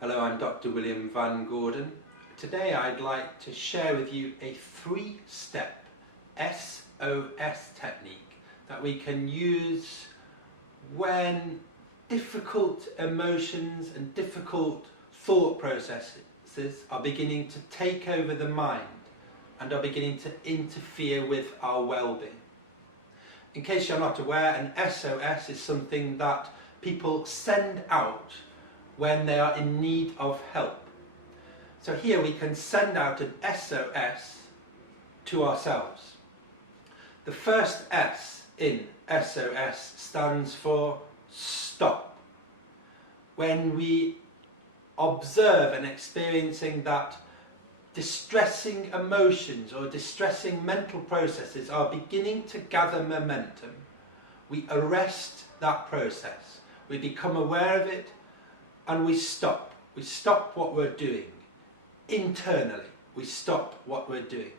Hello, I'm Dr. William Van Gordon. Today I'd like to share with you a 3-step SOS technique that we can use when difficult emotions and difficult thought processes are beginning to take over the mind and are beginning to interfere with our well-being. In case you're not aware, an SOS is something that people send out when they are in need of help. So here we can send out an SOS to ourselves. The first S in SOS stands for stop. When we observe and experiencing that distressing emotions or distressing mental processes are beginning to gather momentum, we arrest that process. We become aware of it and we stop. We stop what we're doing. Internally, we stop what we're doing.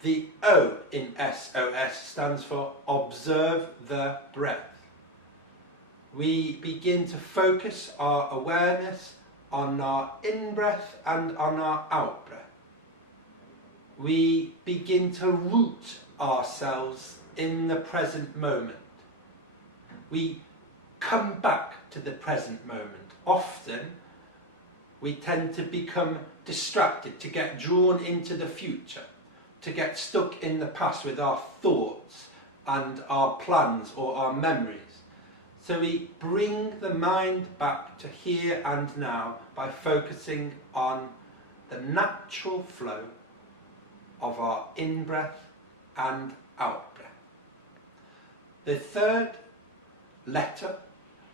The O in SOS stands for observe the breath. We begin to focus our awareness on our in-breath and on our out-breath. We begin to root ourselves in the present moment. We come back to the present moment. Often we tend to become distracted, to get drawn into the future, to get stuck in the past with our thoughts and our plans or our memories. So we bring the mind back to here and now by focusing on the natural flow of our in-breath and out-breath. The third letter,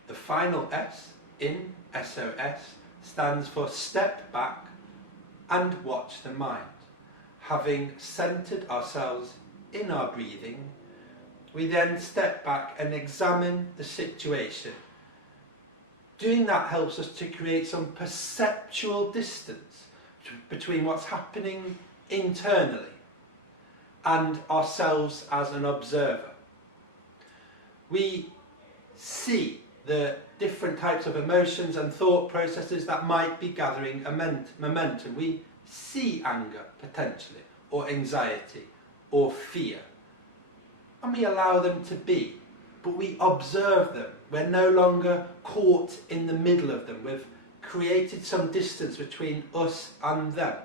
the final S in SOS, stands for step back and watch the mind. Having centered ourselves in our breathing, we then step back and examine the situation. Doing that helps us to create some perceptual distance between what's happening internally and ourselves as an observer. We see the different types of emotions and thought processes that might be gathering momentum. We see anger potentially, or anxiety, or fear, and we allow them to be, but we observe them. We're no longer caught in the middle of them. We've created some distance between us and them.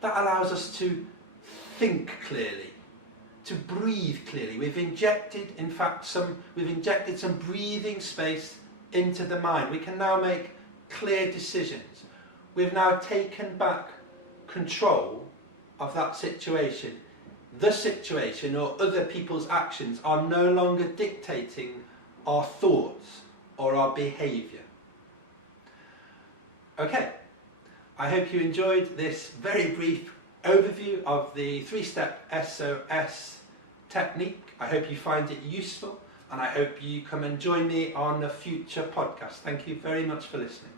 That allows us to think clearly, to breathe clearly. We've injected some breathing space into the mind. We can now make clear decisions. We've now taken back control of that situation. The situation or other people's actions are no longer dictating our thoughts or our behaviour. Okay, I hope you enjoyed this very brief overview of the 3-step SOS technique. I hope you find it useful, and I hope you come and join me on a future podcast. Thank you very much for listening.